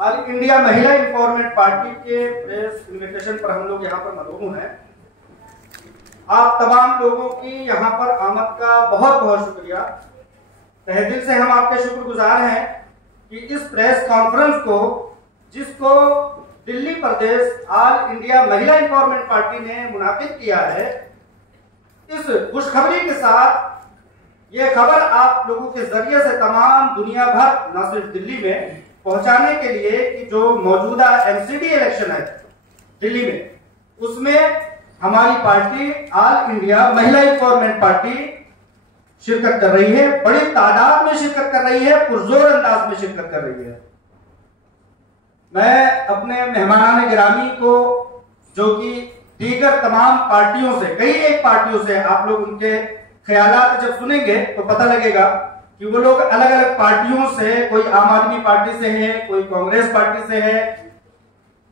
All India Mahila Empowerment party के press invitation पर हम लोग यहाँ पर मौजूद हैं। आप तमाम लोगों की यहाँ पर आमद का बहुत बहुत शुक्रिया। तहे दिल से हम आपके शुक्रगुजार हैं कि इस प्रेस कॉन्फ्रेंस को, जिसको दिल्ली प्रदेश all India Mahila Empowerment party ने मुनाकिद किया है, इस खुशखबरी के साथ ये खबर आप लोगों के जरिए से तमाम दुनिया भर, न सिर्फ दिल्ली में, पहुंचाने के लिए कि जो मौजूदा एमसीडी इलेक्शन है दिल्ली में, उसमें हमारी party all India Mahila Empowerment party शिरकत कर रही है, बड़ी तादाद में शिरकत कर रही है, पुरजोर अंदाज में शिरकत कर रही है। मैं अपने मेहमानान गिरामी को, जो कि दीगर तमाम पार्टियों से, कई एक पार्टियों से, आप लोग उनके ख्यालात जब सुनेंगे तो पता लगेगा कि वो लोग अलग अलग पार्टियों से, कोई आम आदमी पार्टी से है, कोई कांग्रेस पार्टी से है,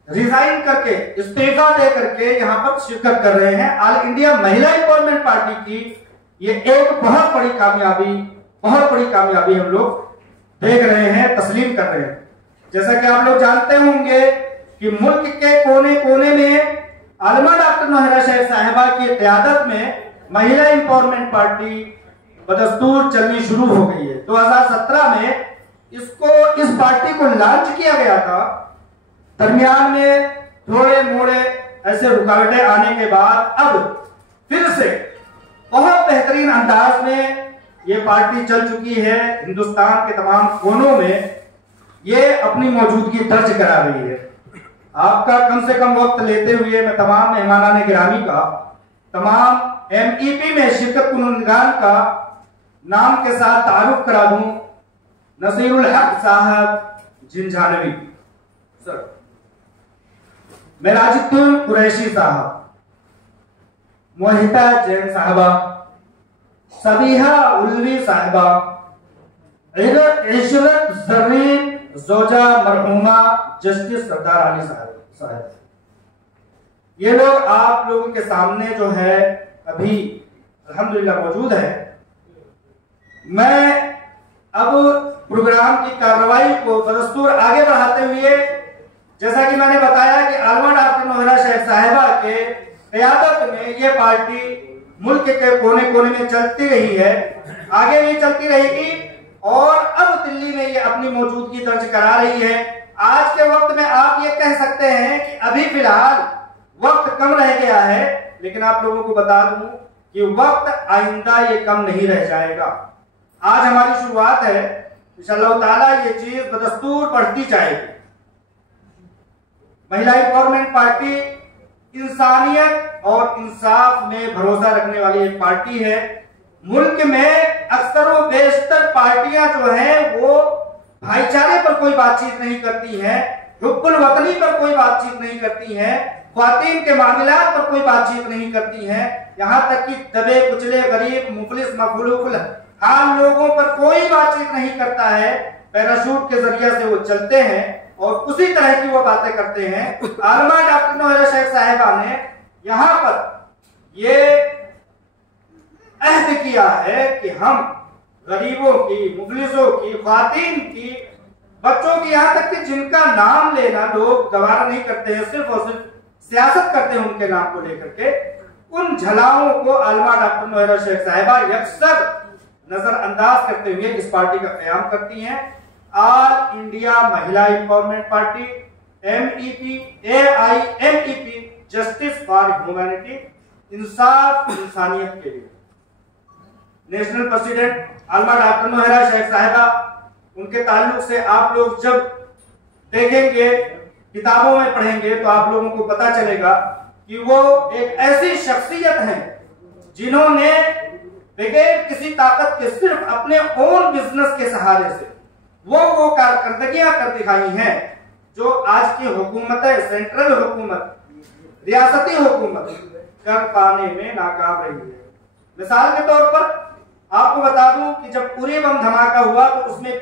रिजाइन करके, इस्तीफा दे करके यहाँ पर शिरकत कर रहे हैं। All India Mahila Empowerment party की ये एक बहुत बड़ी कामयाबी हम लोग देख रहे हैं, तस्लीम कर रहे हैं। जैसा कि आप लोग जानते होंगे कि मुल्क के कोने कोने में आलमा डॉक्टर नौहरा शेख साहिबा की क़यादत में महिला एम्पावरमेंट पार्टी बदस्तूर चलनी शुरू हो गई है। 2017 में इस पार्टी को लॉन्च किया गया था। दरमियान में थोड़े मोड़े ऐसे रुकावटें आने के बाद अब फिर से बहुत बेहतरीन अंदाज में ये पार्टी चल चुकी है। हिंदुस्तान के तमाम कोनों में ये अपनी मौजूदगी दर्ज करा रही है। आपका कम से कम वक्त लेते हुए मैं तमाम मेहमानान गिरामी का, तमाम एमईपी में शिरकत कुनंदगान का नाम के साथ तारुफ करा दूं। नसीरुल हक साहब झिंझानवी सर, मेराजुद्दीन कुरैशी साहब, मोहिता जैन साहबा, सबीहा उल्वी साहिबा, इशरत जरीन जोजा मरहुमा जस्टिस सरदार अली साहब, ये लोग आप लोगों के सामने जो है अभी अल्हम्दुलिल्लाह मौजूद है। मैं अब प्रोग्राम की कार्रवाई को बदस्तूर आगे बढ़ाते हुए, जैसा कि मैंने बताया कि आलमा डॉक्टर नौहरा शेख साहिबा के क़यादत में ये पार्टी मुल्क के कोने कोने में चलती रही है, आगे भी चलती रहेगी और अब दिल्ली में ये अपनी मौजूदगी दर्ज करा रही है। आज के वक्त में आप ये कह सकते हैं कि अभी फिलहाल वक्त कम रह गया है, लेकिन आप लोगों को बता दूं कि वक्त आइंदा ये कम नहीं रह जाएगा। आज हमारी शुरुआत है, इंशाअल्लाह ताला ये चीज बदस्तूर बढ़ती जाएगी। महिला एम्पावरमेंट पार्टी इंसानियत और इंसाफ में भरोसा रखने वाली एक पार्टी है। मुल्क में अक्सर व बेशतर पार्टियां जो हैं वो भाईचारे पर कोई बातचीत नहीं करती हैं, हुब्बुल वतनी पर कोई बातचीत नहीं करती हैं, ख्वातीन के मामलात पर कोई बातचीत नहीं करती हैं, यहाँ तक कि दबे कुचले गरीब मुफलिस मफलूक हाल लोगों पर कोई बातचीत नहीं करता है। पैराशूट के जरिए से वो चलते हैं और उसी तरह की वो बातें करते हैं। आलमा डॉक्टर नौहरा शेख साहिबा ने यहाँ पर ये अहद किया है कि हम गरीबों की, मुफलिसों की, ख्वातीन की, बच्चों की, यहाँ तक कि जिनका नाम लेना लोग गवारा नहीं करते हैं, सिर्फ और सिर्फ सियासत करते हैं उनके नाम को लेकर के, उन झलाओं को आलमा डॉक्टर नौहरा शेख साहिबा यकसर नजरअंदाज करते हुए इस पार्टी का क़याम करती हैं। All India Mahila Empowerment Party MEP, AIMEP, justice for humanity, इंसाफ इंसानियत के लिए। नेशनल प्रेसिडेंट आलमा डॉक्टर नौहरा शेख साहिबा, उनके ताल्लुक से आप लोग जब देखेंगे, किताबों में पढ़ेंगे तो आप लोगों को पता चलेगा कि वो एक ऐसी शख्सियत है जिन्होंने बगैर किसी ताकत के, सिर्फ अपने ओन बिजनेस के सहारे से वो कारकर्दगियां कर दिखाई हैं जो आज की हुकूमत, सेंट्रल हुकूमत, रियासती हुकूमत कर पाने में नाकाम रही है। मिसाल के तौर पर आपको बता दूं कि जब उरी बम धमाका हुआ तो उसमें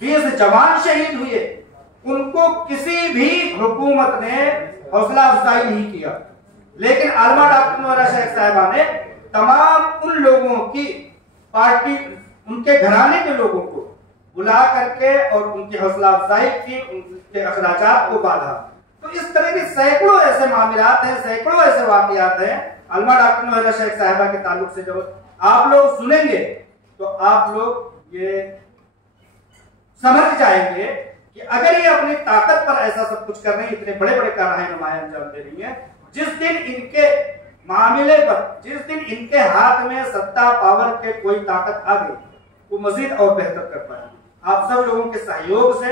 20 जवान शहीद हुए, उनको किसी भी हुकूमत ने हौसला अफजाई नहीं किया। लेकिन आलमा डॉक्टर नौहरा शेख साहिबा ने तमाम उन लोगों की पार्टी, उनके घराने के लोगों को बुला करके और उनकी हौसला अफजाई की, उनके अखराजात को बांधा। तो इस तरह के सैकड़ों ऐसे मामलात हैं, सैकड़ों ऐसे वाकयात हैं अलमा डॉक्टर नौहरा शेख साहिबा के ताल्लुक से। जब आप लोग सुनेंगे तो आप लोग ये समझ जाएंगे कि अगर ये अपनी ताकत पर ऐसा सब कुछ कर रहे हैं, इतने बड़े बड़े कारनामे नुमाया अंजाम दे रही हैं, जिस दिन इनके मामले पर, जिस दिन इनके हाथ में सत्ता पावर के कोई ताकत आ गई, वो मजीद और बेहतर कर पाएंगे। आप सब लोगों के सहयोग से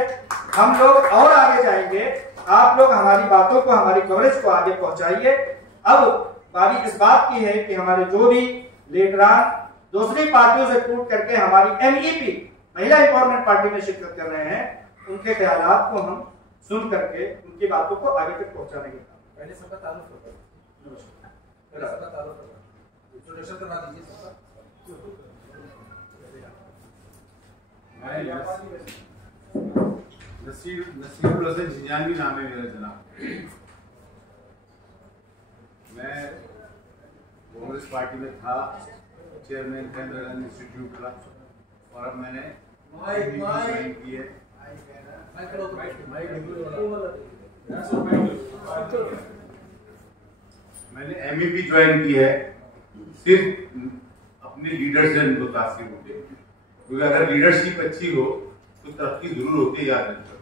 हम लोग और आगे जाएंगे। आप लोग हमारी बातों को, हमारी कवरेज को आगे पहुंचाइए। अब बारी इस बात की है कि हमारे जो भी लीडरान दूसरी पार्टियों से टूट करके हमारी MEP महिला एम्पावरमेंट पार्टी में शिरकत कर रहे हैं, उनके ख्यालात को हम सुन करके उनकी बातों को आगे तक पहुंचाने के काम। पहले सबका ताल्लुक होता है, सबका ताल्लुक होता है, इंट्रोडक्शन करवा दीजिए सबका। नसीरुल हसन जिजानवी नाम है मेरा जनाब। मैं कांग्रेस पार्टी में था, चेयरमैन था इंदिरा गांधी इंस्टीट्यूट का, और अब मैंने ज्वाइन की है। मैंने MEP ज्वाइन की है सिर्फ अपने लीडर से मुतासिर होकर, क्योंकि अगर लीडरशिप अच्छी हो तो तरक्की जरूर होती है, याद रखो।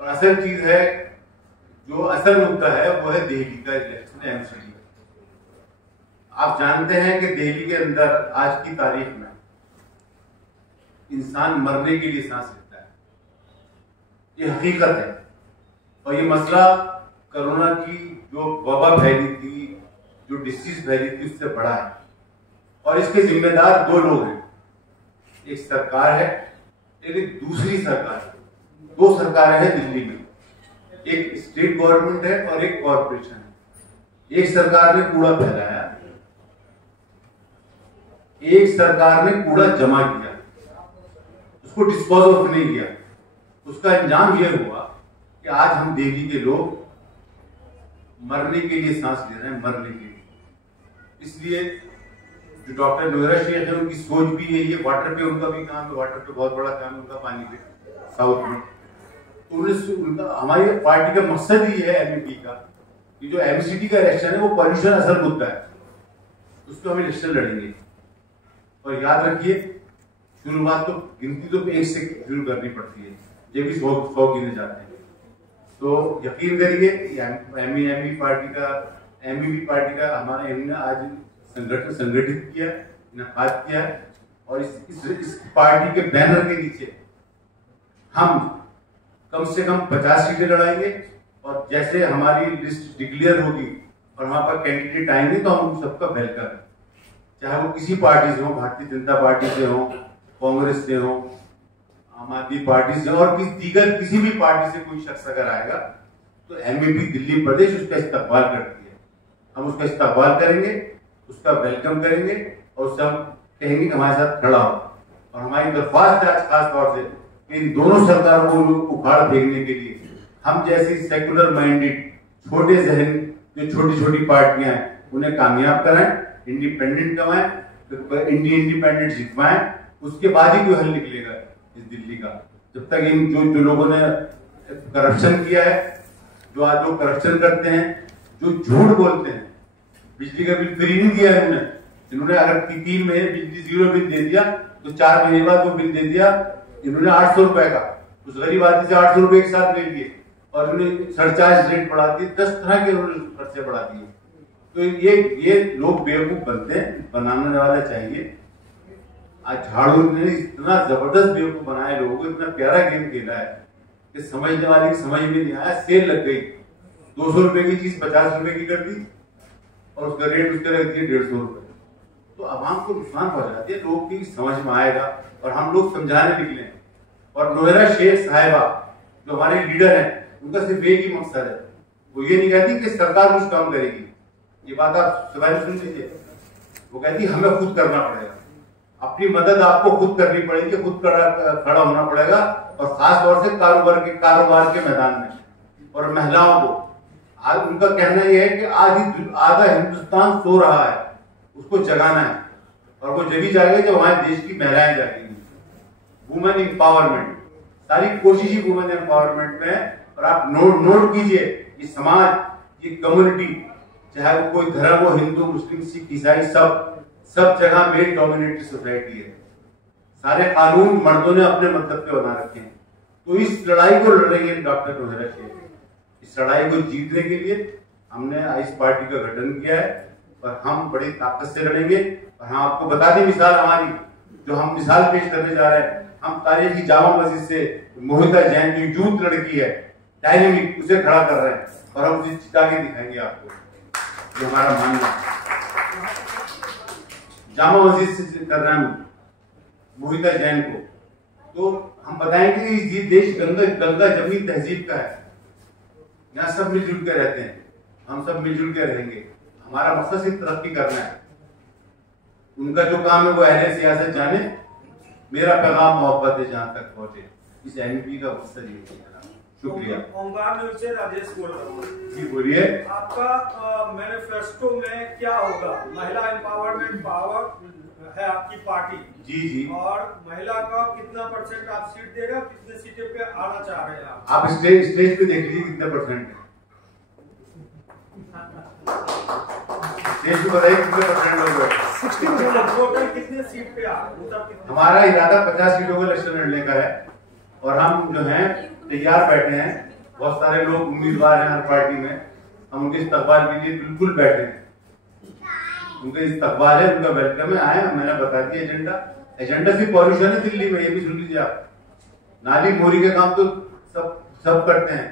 और असल चीज है, जो असल मुद्दा है वो है दिल्ली का इलेक्शन MCD। आप जानते हैं कि दिल्ली के अंदर आज की तारीख में इंसान मरने के लिए सांस लेता है, ये हकीकत है। और ये मसला कोरोना की जो वबा फैली थी, जो डिसीज फैली थी, उससे बड़ा है। और इसके जिम्मेदार दो लोग हैं, एक सरकार है, एक दूसरी सरकार है। दो सरकारें हैं दिल्ली में, एक स्टेट गवर्नमेंट है और एक कॉर्पोरेशन है। एक सरकार ने कूड़ा फैलाया, एक सरकार ने कूड़ा जमा किया, उसको डिस्पोज ऑफ नहीं किया। उसका अंजाम यह हुआ कि आज हम दिल्ली के लोग मरने के लिए सांस ले रहे हैं, मरने के लिए। इसलिए जो डॉक्टर नौहरा शेख है, उनकी सोच भी यही है। वाटर पे उनका भी काम है, वाटर पे बहुत बड़ा काम है उनका, पानी पे साउथ में। तो उनका, हमारी पार्टी का मकसद ही है MEP का कि जो MCD का इलेक्शन है वो पॉल्यूशन असल मुद्दा है, उसको हम इलेक्शन लड़ेंगे। और याद रखिए, शुरुआत तो गिनती तो 1 से शुरू करनी पड़ती है, ये भी 100 गिने जाते हैं। तो यकीन करिए MEP पार्टी का हमारा एम ने आज संगठित किया, इनकाद किया है। और इस पार्टी के बैनर के नीचे हम कम से कम 50 सीटें लड़ाएंगे। और जैसे हमारी लिस्ट डिक्लेयर होगी और वहां पर कैंडिडेट आएंगे तो हम सबका वेलकम है, चाहे वो किसी पार्टी से हो, भारतीय जनता पार्टी से हो, कांग्रेस से हो, आम आदमी पार्टी से, और दीगर किसी भी पार्टी से कोई शख्स अगर आएगा तो MEP दिल्ली प्रदेश उसका इस्तकबाल करती है। हम उसका इस्तकबाल करेंगे, उसका वेलकम करेंगे और उससे हम कहेंगे कि हमारे साथ खड़ा हो। और हमारी दरख्वास्त है आज खास तौर से इन दोनों सरकारों को उखाड़ फेंकने के लिए हम जैसी सेकुलर माइंडेड छोटे जहन जो छोटी छोटी पार्टियां हैं उन्हें कामयाब कराएं, इंडिपेंडेंट करवाएं, इंडिपेंडेंट जितवाएं। उसके बाद ही कोई हल निकलेगा इस दिल्ली का। जब तक इन जो लोगों ने करप्शन किया है, जो आज लोग करप्शन करते हैं, जो झूठ बोलते हैं, बिजली का बिल फ्री नहीं दिया है इन्होंने अगर 3 महीने बिजली 0 बिल दे दिया तो 4 महीने बाद वो बिल दे दिया इन्होंने 800 रुपए का। उस गरीब आदमी से 800 रुपए एक साथ ले लिए और उन्होंने सरचार्ज रेट बढ़ा दी, 10 तरह के उन्होंने खर्चे बढ़ा दिए। तो ये लोग बेवकूफ बनते हैं, बनाने वाला चाहिए। आज झाड़ू ने इतना जबरदस्त बेवकूफ बनाया लोगों को, इतना प्यारा गेम खेला है कि समझने वाले की समझ में नहीं आया। सेल लग गई, 200 रुपए की चीज 50 रुपए की कर दी और उसका रेट उसके रख दिया 150 रुपए। तो आवाम को नुकसान पहुंचाती है, लोग की समझ में आएगा और हम लोग समझाने निकले। और नौहरा शेख साहिबा जो हमारे लीडर हैं, उनका सिर्फ एक ही मकसद है, वो ये नहीं कहती कि सरकार कुछ काम करेगी, ये बात आप सवाल सुन लीजिए। वो कहती हमें खुद करना पड़ेगा, अपनी मदद आपको खुद करनी पड़ेगी, खुद खड़ा होना पड़ेगा। और खास तौर से कारोबार के मैदान में और महिलाओं को। आज उनका कहना यह है कि आधा हिंदुस्तान सो रहा है, उसको जगाना है और वो जगी जाएगी जब हमारे देश की महिलाएं जागेंगी। वुमेन एम्पावरमेंट, सारी कोशिश ही वुमेन एम्पावरमेंट में है। और आप नोट कीजिए, ये समाज, ये कम्युनिटी, चाहे वो कोई धर्म हो, हिंदू, मुस्लिम, सिख, ईसाई, सब जगह मेल डोमिनेटेड सोसाइटी है। सारे कानून मर्दों ने अपने मतलब पे बना रखे हैं। तो इस लड़ाई को लड़ रही है डॉक्टर नौशेरा शेख। इस लड़ाई को जीतने के लिए हमने आइस पार्टी का गठन किया है और हम बड़ी ताकत से लड़ेंगे। और हम आपको बता दें मिसाल हमारी, जो हम मिसाल पेश करने जा रहे हैं, हम तारीख की जामा मस्जिद से मोहिता जैन जो यूथ लड़की है, डायनेमिक, उसे खड़ा कर रहे हैं और हम उसे चिता के दिखाएंगे आपको। ये हमारा मानना है। जामा मस्जिद से कर रहे हैं मोहिता जैन को, तो हम बताएंगे कि ये देश गंगा जमनी तहजीब का है, यहाँ सब मिलजुल के रहते हैं, हम सब मिलजुल के रहेंगे। हमारा मकसद सिर्फ तरक्की करना है। उनका जो काम है वो अहले सियासत जाने, मेरा पैगाम मोहब्बत है जहां तक पहुंचे। इस एमपी का मकसद ये है। शुक्रिया। ओंकार न्यूज़ से राजेश बोल रहा हूँ जी, बोलिए। आपका मैनिफेस्टो में क्या होगा? महिला एम्पावरमेंट पावर है आपकी पार्टी जी। और महिला का कितना % आप सीट देगा, कितने सीटें पे आना चाह रहे हैं आप? आप स्टेज पे देख लीजिए कितना परसेंट है। स्टेज पे बताइए कितने परसेंट लोग 60% टोटल कितने सीट पे आ? हमारा इरादा 50 सीटों का इलेक्शन लड़ने का है और हम जो हैं तैयार बैठे हैं। बहुत सारे लोग उम्मीदवार हैं हर पार्टी में, हम उनके इस्तकबाल के लिए बिल्कुल बैठे हैं। उनका इस्तकबाल है, उनका वेलकम है, आए। मैंने बता दिया एजेंडा सिर्फ पॉल्यूशन है दिल्ली में, ये भी सुन लीजिए आप। नाली मोरी के काम तो सब करते हैं,